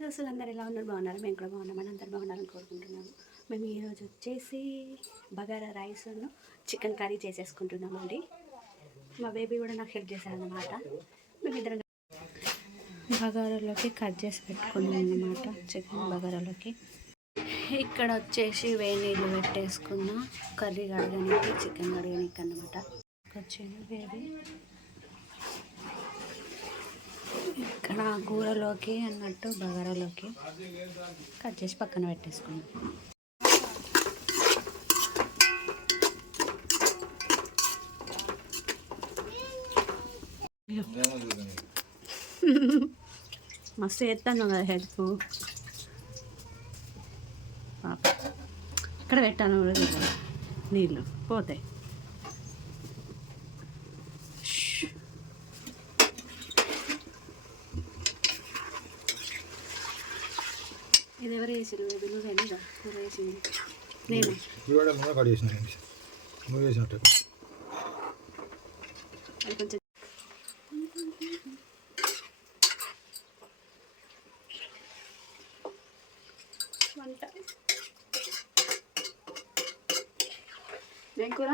దోస్తులు అందరు ఎలా ఉన్నారు? బాగున్నారు? మేము కూడా బాగున్నామని అందరు బాగున్నారని కోరుకుంటున్నాము. మేము ఈరోజు వచ్చేసి బగారా రైస్ చికెన్ కర్రీ చేసేసుకుంటున్నామండి. మా బేబీ కూడా నాకు హెల్ప్ చేశారన్నమాట. మేమిద్దరం బగారాలోకి కట్ చేసి పెట్టుకున్నాం అన్నమాట. చికెన్ బగారాలోకి ఇక్కడ వచ్చేసి వేడి నీళ్ళు పెట్టేసుకున్న కర్రీ కడగడానికి, చికెన్ కడగడానికి అన్నమాట. వచ్చింది బేబీ. ఇక్కడ కూరలోకి అన్నట్టు బగారాలోకి కట్ చేసి పక్కన పెట్టేసుకున్నాం. మస్తు ఎత్తాను కదా హెల్ప్. ఇక్కడ పెట్టాను నీళ్ళు పోతాయి. ఇది ఎవరు వేసారు? నువ్వేనా కూర వేసింది? నేను అది కొంచెం వంట ఏం కూర?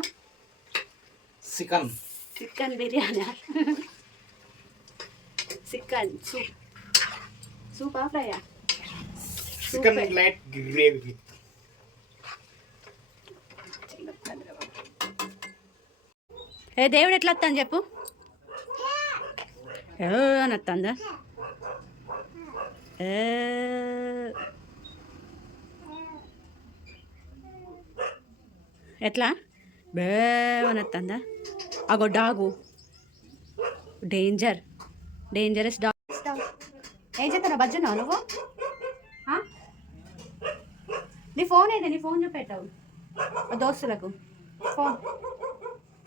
చికెన్ బిర్యానీ. చికెన్ సూపా ఫ్రైయా? Chicken light gravy. ఏ దేవుడు ఎట్లా వస్తాను చెప్పు. అని వస్తుందా? ఎట్లా బేవని వస్తుందా? అగో డాగు, డేంజరస్ డాగ్. ఏం చేస్తాను బజ్జున్నావు నువ్వు? నీ ఫోన్ ఏది? నీ ఫోన్ చూపెట్టావు దోస్తులకు.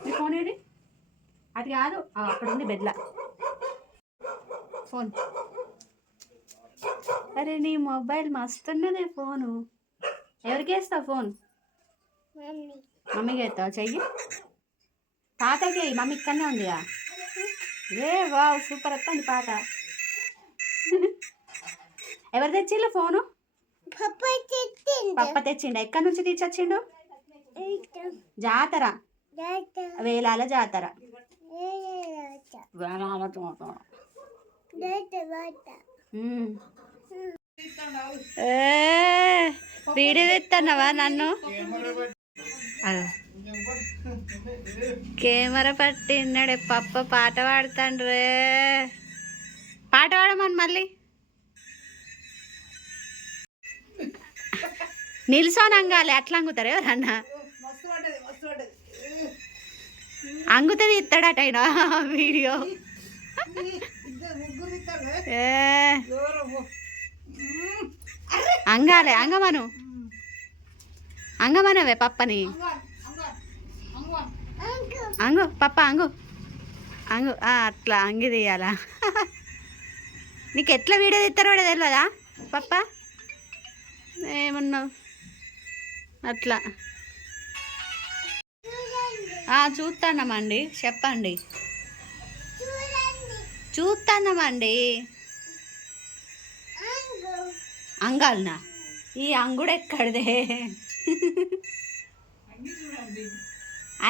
నీ ఫోన్ ఏది? అది కాదు, అక్కడ ఉంది బెడ్లా ఫోన్. అరే నీ మొబైల్ మస్తున్నదే ఫోను. ఎవరికి వేస్తావు ఫోన్? మమ్మీకి వేస్తావు? చెయ్యి పాటకి. మమ్మీ ఇక్కడనే ఉందిగా. రే వావ్ సూపర్ వస్తుంది పాట. ఎవరు తెచ్చిళ్ళు ఫోను? పప్ప తెచ్చిండు. ఎక్కడి నుంచి తెచ్చొచ్చిండు? జాతర, వేలాల జాతర. వీడియో తెస్తున్నావా నన్ను? కెమెరా పట్టిన్నాడే. పప్ప పాట పాడుతాండ్రే. పాట పాడమని మళ్ళీ నిల్సోని అంగాలి. అట్లా అంగుతారు ఎవరన్నా? అంగుతుంది ఇస్తాడట ఆయన వీడియో. అంగాలే అంగమనవే పప్పని. అంగు పప్ప అంగు అట్లా అంగి తీయాలా? నీకు ఎట్లా వీడియో తీస్తారో కూడా తెలియదా పప్ప? ఏమన్నావు అట్లా? చూస్తాన్నామండి, చెప్పండి. చూస్తాన్నామండి. అంగాలనా? ఈ అంగుడు ఎక్కడిదే?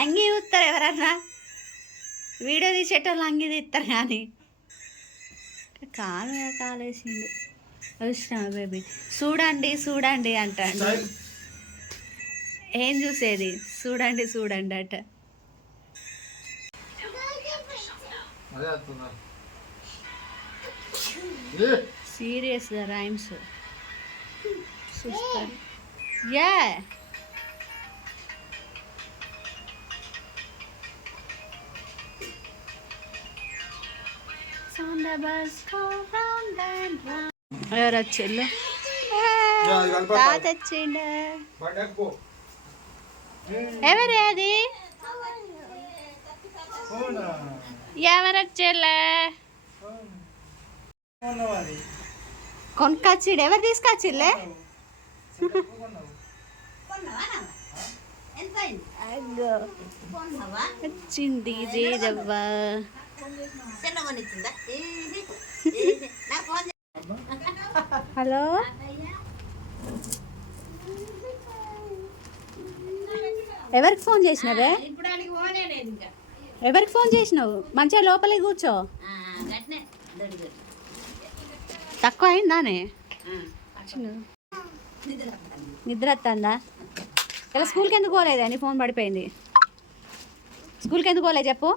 అంగి చూస్తారు ఎవరన్నా? వీడియో తీసేటోళ్ళు అంగి తీస్తారు కానీ కాలేసిండు. వచ్చినా బేబీ చూడండి అంటాడు. ఏం చూసేది? చూడండి అట. సీరియస్గా రైమ్స్ చూస్తారు. యా ఎవరు వచ్చిండు? తాత వచ్చిండు. ఎవరు అది? ఎవరు వచ్చేళ్ళే? కొనుక్కొచ్చిడు. ఎవరు తీసుకొచ్చిళ్ళే? వచ్చింది జేజవ్వ. హలో, ఎవరికి ఫోన్ చేసినావే? ఎవరికి ఫోన్ చేసినావు? మంచిగా లోపలికి కూర్చో. తక్కువ అయిందానే? నిద్ర వస్తుందా? ఇలా స్కూల్కి ఎందుకు పోలేదా? నీ ఫోన్ పడిపోయింది. స్కూల్కి ఎందుకు పోలే చెప్పు.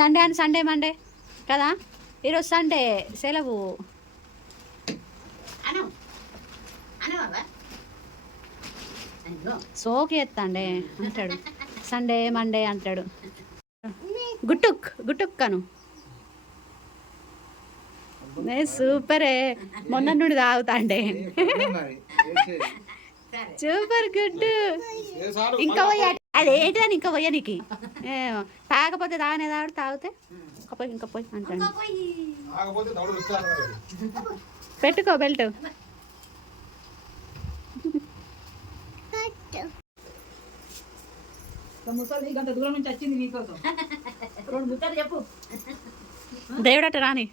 సండే అని సండే మండే కదా, ఈరోజు సండే సెలవు. సోకి ఎత్తాండే అంటాడు, సండే మండే అంటాడు. గుట్టుక్ గుట్టుక్ కను సూపరే, మొన్న నుండి తాగుతాండే. Super good. ఇంకా పోయా అదేంటిదని ఇంకా పోయా నీకు తాగకపోతే తాగనే తాగితే ఇంకా పోయి అంటాడు. పెట్టుకో బెల్ట్. దేవుడట రాని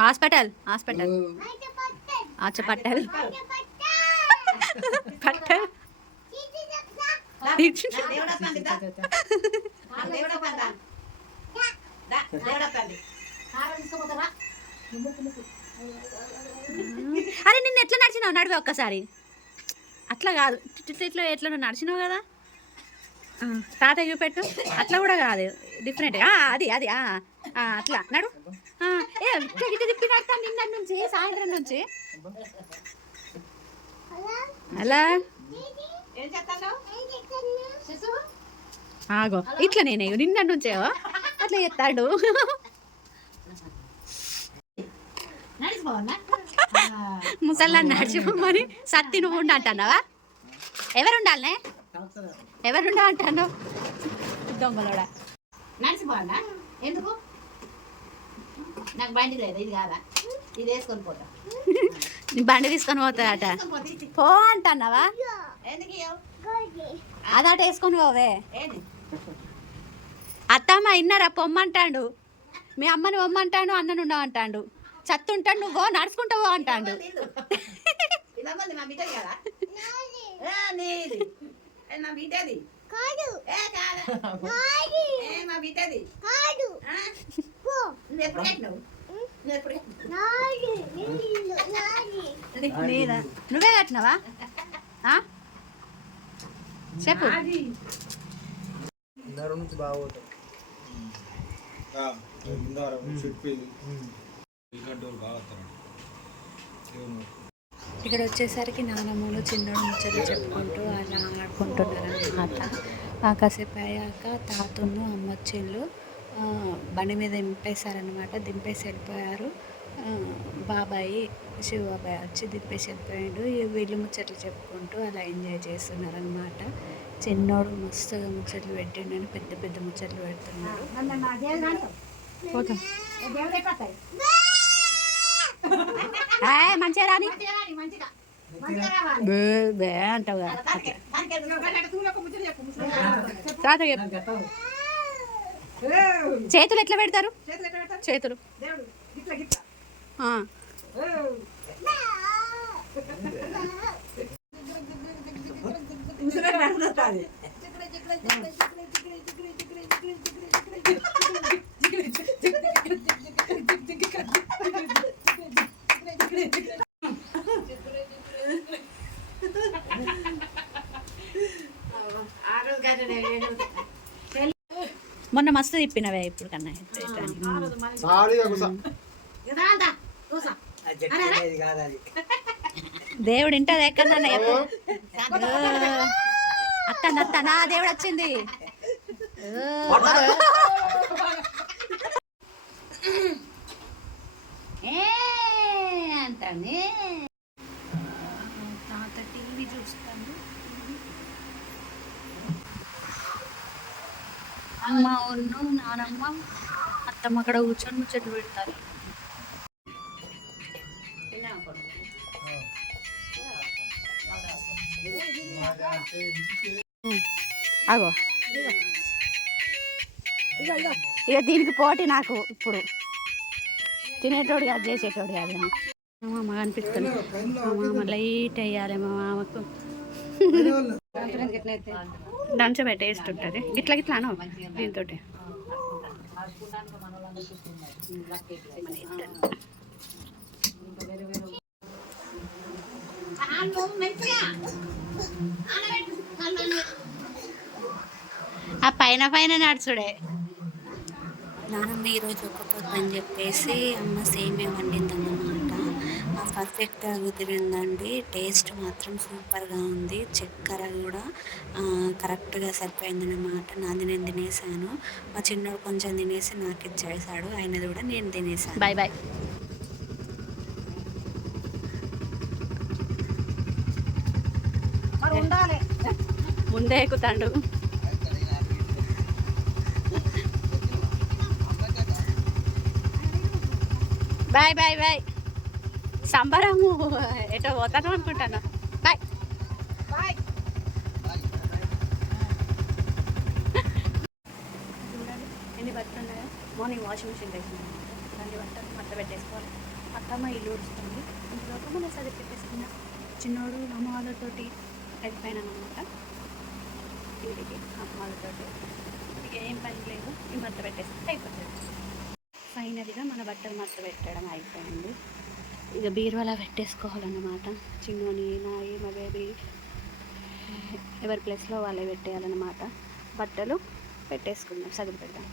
హాస్పిటల్ హాస్పిటల్ పట్టల్ పట్టల్ అరే నిన్ను ఎట్లా నడిచినావు? నడివే ఒక్కసారి. అట్లా కాదు, ఇట్లా ఎట్లా నడిచినావు కదా, తాత చూపెట్టు. అట్లా కూడా కాదు, డిఫరెంట్. అది అది అట్లా నడు. ఇటు తిప్పి నడతాను నిన్న నుంచి సాయంత్రం నుంచి. అలా ఆగో ఇట్లా నేనే నిన్న నుంచేవో అట్లా చెప్తాడు. ముసల్లా నడిచిపోమని సత్తి నువ్వు ఉండ అంటున్నావా? ఎవరుండాలనే ఎవరుండా అంటాను? దొంగలోడా నడిచిపోనా? ఎందుకు? నాకు బండి లేదు, ఇది కాదా, ఇది వేసుకొని పోతా. బండి తీసుకొని పోతాడట. పో అంటున్నావా? అదట వేసుకొని పోవే. అత్తమ్మ ఇన్నారా పొమ్మంటాడు, మీ అమ్మని పొమ్మంటాడు, అన్నను ఉండమంటాడు, చత్తుంటాడు, నువ్వు నడుచుకుంటావు అంటాడు. నువ్వే కట్టినావా? చెప్పు. ఇక్కడ వచ్చేసరికి నానమ్మలు చిన్నోడు ముచ్చట్లు చెప్పుకుంటూ అలా ఆడుకుంటున్నారు అన్నమాట. కాసేపు అయ్యాక తాతను అమ్మచ్చెళ్ళు బండి మీద దింపేశారనమాట. దింపేసి వెళ్ళిపోయారు. బాబాయి శివబాబాయ్ వచ్చి దింపేసి వెళ్ళిపోయాడు. వీళ్ళు ముచ్చట్లు చెప్పుకుంటూ అలా ఎంజాయ్ చేస్తున్నారనమాట. చిన్నోడు మస్తుగా ముచ్చట్లు పెట్టిండని పెద్ద పెద్ద ముచ్చట్లు పెడుతున్నాడు. మంచిగా రాని బే అంటావు కదా. చేతులు ఎట్లా పెడతారు? చేతులు మొన్న మస్తు తిప్పినవే ఇప్పుడు కన్నా. దేవుడు ఇంటది ఎక్కడన్నా అత్తంది అత్తనా దేవుడు వచ్చింది. అంటానే తాత టీవీ చూస్తాను. అమ్మ ఉన్ను నానమ్మ అత్తమ్మ అక్కడ కూర్చొని ముచ్చట్లు పెడతారు. అగో ఇక దీనికి పోటీ నాకు ఇప్పుడు తినేటోడు కాదు చేసేటోడు కాదు మా మామ కనిపిస్తుంది. మా మామ లైట్ వేయాలి మా మామకు దంచబెట్ట టేస్ట్ ఉంటుంది. గిట్ల గిట్లా అను దీంతో ఆ పైన పైన నడుచుడే. నానమ్మ ఈరోజు ఒక్కొక్క అని చెప్పేసి అమ్మ సేమియా వండిందన్నమాట. పర్ఫెక్ట్గా కుదిరిందండి. టేస్ట్ మాత్రం సూపర్గా ఉంది. చక్కెర కూడా కరెక్ట్గా సరిపోయిందన్నమాట. నాది నేను తినేసాను. మా చిన్నోడు కొంచెం తినేసి నాకు ఇచ్చేసాడు. అయినది కూడా నేను తినేసాను. Bye bye. ముందే ఎక్కుతాడు. Bye bye bye. సంబరము ఎటో పోతాను అనుకుంటాను. Bye bye. చూడండి ఎన్ని బట్టలు ఉన్నాయో. మార్నింగ్ వాషింగ్ మిషన్ వేసుకున్నాను. దాన్ని బట్టలు మట్ట పెట్టేసుకోవాలి. అత్తమ్మ ఇల్లు ఊడుస్తుంది. ఇంట్లో మనం సరి పెట్టేసుకున్నా. చిన్నోడు అమ్మ వాళ్ళతోటి వెళ్ళిపోయాను అనమాట. ఇంటికి అమ్మ వాళ్ళతోటి ఇక ఏం పని లేదు. ఈ మట్ట పెట్టేస్తే అయిపోతుంది. ఫైనల్గా మన బట్టలు మట్ట పెట్టడం అయిపోయింది. ఇక బీరువాలా పెట్టేసుకోవాలన్నమాట. చిన్నోని నాయి మా బేబీ ఎవరి ప్లేస్లో వాళ్ళే పెట్టేయాలన్నమాట. బట్టలు పెట్టేసుకుందాం, సదిరి పెడదాం.